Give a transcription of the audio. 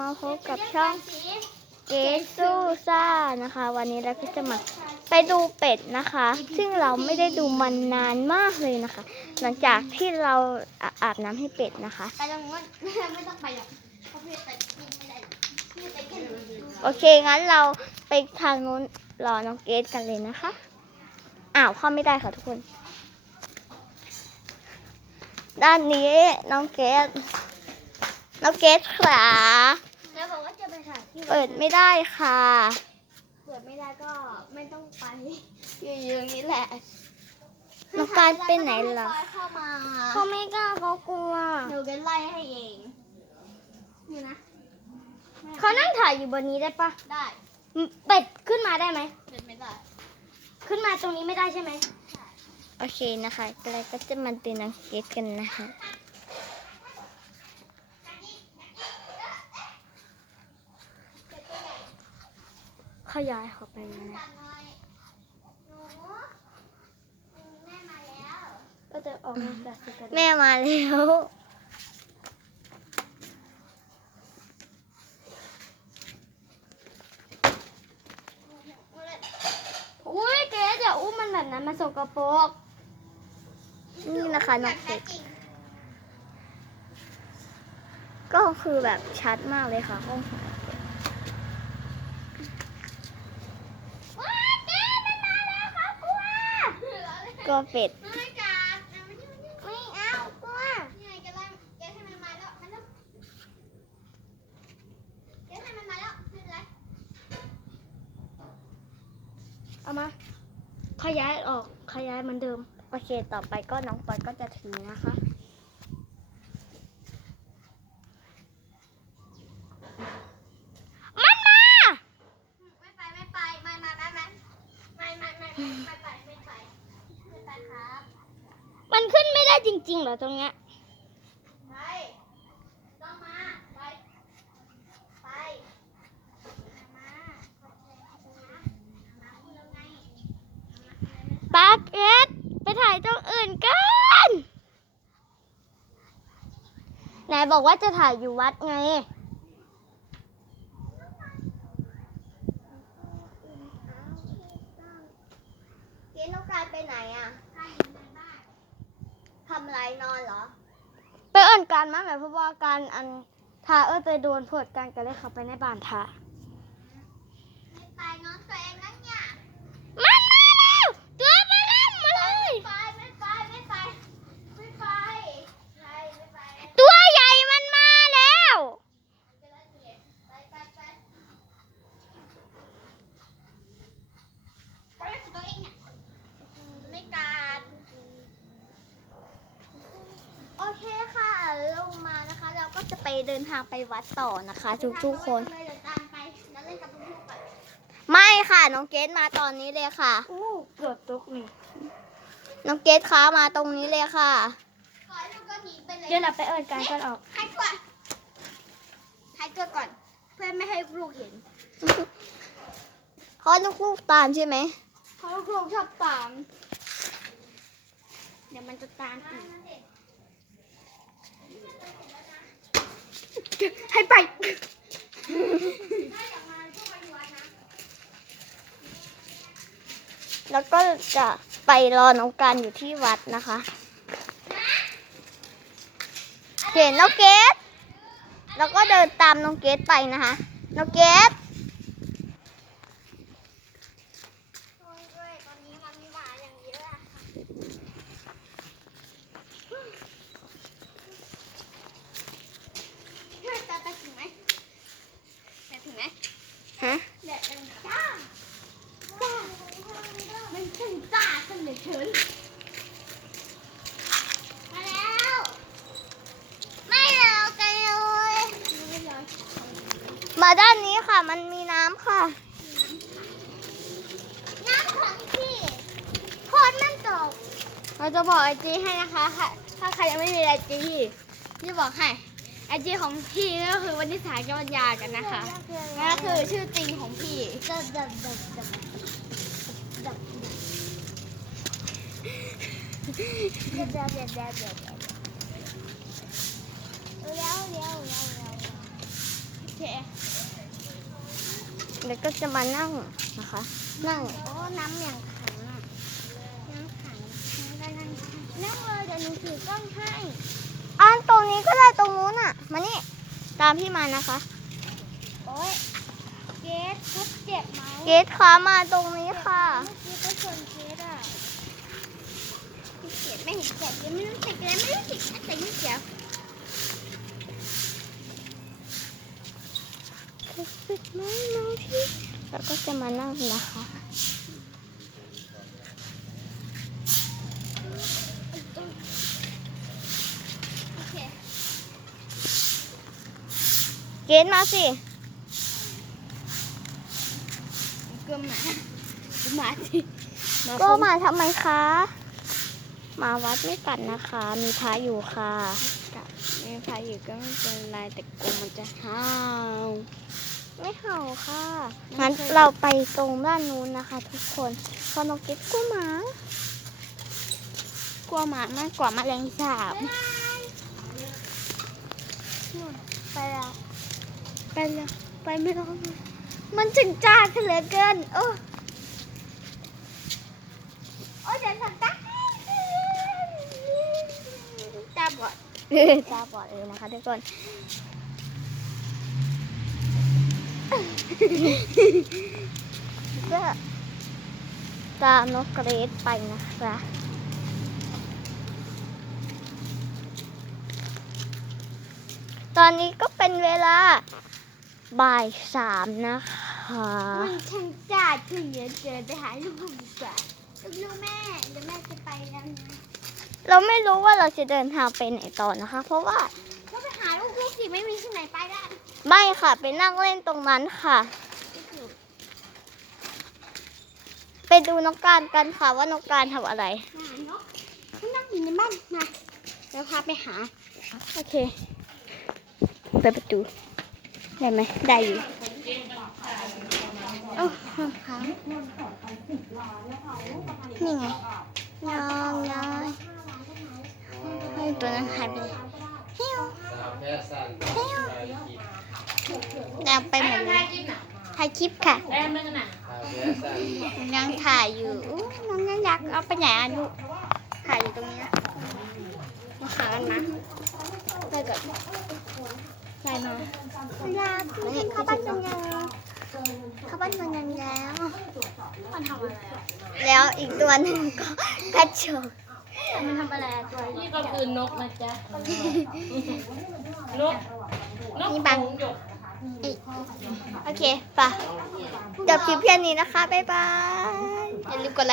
มาพบกับช่องเกซูซ่านะคะ วันนี้เราก็จะมาไปดูเป็ดนะคะ ซึ่งเราไม่ได้ดูมันนานมากเลยนะคะ หลังจากที่เราอาอาบน้ำให้เป็ดนะคะ ไปตรงนู้นไม่ต้องไปหรอกเพราะพี่ไปกินไม่ได้พี่ไปกินโอเค งั้นเราไปทางนู้นรอน้องเกดกันเลยนะคะ อ้าวเข้าไม่ได้ค่ะทุกคน ด้านนี้น้องเกด น้องเกดขาแล้วบอกว่าจะไปถ่ายที่เปิดไม่ได้ค่ะ เปิดไม่ได้ก็ไม่ต้องไปอยู่อย่างนี้แหละน้องการไปไหนเหรอเข้ามาเขาไม่กล้าเขากลัวหนูกันไล่ให้เองนี่นะเขานั่งถ่ายอยู่บนนี้ได้ปะได้เป็ดขึ้นมาได้ไหมเปิดไม่ได้ ขึ้นมาตรงนี้ไม่ได้ใช่ไหมโอเคนะคะเราก็จะมาตีน้องเกดกันนะคะ ขยายเข้าไปเลยนะหนูแม่มาแล้วก็จะออกมาแบบแม่มาแล้วอุ้ยเกดอย่าอุ้มมันแบบนั้นมันสกปรกนี่นะคะน้องเป็ดก็คือแบบชัดมากเลยค่ะห้องถ่าย ว้าเจ๊มันมาแล้วครับกลัว ก็เป็ด ไม่กัดไม่เอากลัวนี่ไงแกไล่แกให้มันมาแล้วมันแล้วแกให้มันมาแล้วไม่เป็นไรเอามาขยายออกขยายเหมือนเดิม โอเคต่อไปก็น้องปอยก็จะถือนะคะ มันมา ไม่ไปไม่ไปไม่ไม่ไม่ไม่ไม่ไม่ไม่ไม่ไปไม่ไปไม่ไปครับ มันขึ้นไม่ได้ จริงๆเหรอตรงเนี้ยไปต้องมา ไป ไปมามาพูดแล้วไงปาเกตไปถ่ายตรงอื่นกัน ไหนบอกว่าจะถ่ายอยู่วัดไงเกณฑ์ต้องการไปไหนอะ ทำไรนอนเหรอ ไปเอิ้นการมาหมายเพราะว่าการอันทาเออไปโดนพดกันก็เลยเข้าไปในบ้านทา ไม่ไปนอนตัวเองนะเนี่ย มันมาแล้ว ตัวมาแล้วมาเลย ไปไม่ไปไม่ไปไม่ไปไปไม่ไป ตัวใหญ่มันมาแล้ว ไปไปไปไปตัวเองเนี่ยไม่การโอเคค่ะลงมานะคะ เราก็จะไปเดินทางไปวัดต่อนะคะทุกๆคนเเดินตามไปแล้วเล่นกับลูกๆก่อนไม่ค่ะ น้องเกดมาตอนนี้เลยค่ะ อู้เกือบตกนี่น้องเกดค้ามาตรงนี้เลยค่ะ ขอให้ลูกก็หนีไปเลยเดี๋ยวเราไปเอิ้นการกันออกให้ตัวให้ตัวก่อน เพื่อไม่ให้ลูกเห็นเพราะลูกๆตามใช่ไหม เพราะลูกชอบตาม เดี๋ยวมันจะตามอีก ให้ไป แล้วก็จะไปรอน้องการอยู่ที่วัดนะคะเห็นน้องเกดแล้วก็เดินตามน้องเกดไปนะคะ น้องเกด ตอนนี้มันมีหมาอย่างเยอะอะจะไปถึงไหมไปถึงไหม ฮะ เด็ดเป็นจ้าจ้ามันถึงจ้า จนเหลือเกินมาแล้ว ไม่รอกันเลยไม่รอมาด้านนี้ค่ะ มันมีน้ำค่ะ น้ำของพี่โคตรมันตก เราจะบอกไอจีให้นะคะค่ะ ถ้าใครยังไม่มีไอจีพี่บอกให้ไอจีของพี่ก็คือวันนิสากับวัญญากันนะคะนั่นก็คือชื่อจริงของพี่ ดับดับดับดับดับดับ ดับดับดับดับเลี้ยวเลี้ยวเลี้ยวเลี้ยวโอเคแล้วก็จะมานั่งนะคะ นั่งโอ้น้ำอย่างขังอะน้ำขังน้ำกำลังนั่งเลยเดี๋ยวหนูถือกล้องให้อ่านตรงนี้ก็ได้ตรงนู้นอะ มานี่ตามพี่มานะคะ โอ้ยเกสทุบเจ็บไหมเกตขามาตรงนี้ค่ะเมื่อกี้ก็ชนเกสอะเจ็บ ไม่เห็นเจ็บเลยไม่รู้สึกเลยไม่รู้สึกนะแต่ยิ่งเจ็บปิดไม้น้องพี่แล้วก็จะมานั่งนะคะโอเคเกตมาสิก็มามาสิก็มาทำไมคะ มาวัดไม่กัดนะคะ มีพระอยู่ค่ะไม่พาอยู่ก็ไม่เป็นไรแต่กลัวมันจะห้าวไม่เห่าค่ะงั้นเราไปตรงด้านนู้นนะคะ ทุกคนเพอนกเก็ตก็หมากลัวหมามากกว่าแมลงสาบไปแล้วไปเลยไปไม่รอดมันจึงจ้าขึ้นเหลือเกินโอ้โอ้เดี๋ยวทำตาตาบ อตาบอดเลยนะคะทุกคนก็ตามนกกรดไปนะคะตอนนี้ก็เป็นเวลาบ่ายสามนะคะมันช่างจ้าขึ้นเหลือเกินไปหาลูกดีกว่าลูกแม่เดี๋ยวแม่จะไปแล้วนะ เราไม่รู้ว่าเราจะเดินทางไปไหนต่อนะคะ เพราะว่าก็ไปหาลูกลูกสิไม่มีที่ไหนไปได้ไม่ค่ะไปนั่งเล่นตรงนั้นค่ะ ไปดูนกการกันค่ะว่านกการทำอะไรหานกที่นั่งอยู่ในบ้านนะเดี๋ยวพาไปหา โอเคไปประตูได้ไหมได้อยู่โอ้รองเท้านี่ไงน้องน้อยให้ ตัวนั้นหายไปเลยฮิวฮิวยังไปหมดเลยถ่ายคลิปค่ะยังถ่ายอยู่น้องยังอยากเอาไปไหนอะลูถ่ายอยู่ตรงนี้นะมาหากันนะไปก่อนไปมาอยากเข้าบ้านกันยังเข้าบ้านกันยังแล้วมันทำอะไรแล้วอีกตัวหนึ่งก็กระโจก มันทำอะไรตัวนี่ก็คือนกนะจ๊ะ นก นกนี่บังหงส์หยก โอเค ป่ะ จบคลิปเพียงนี้นะคะ บ๊ายบาย อย่าลืมกดไลค์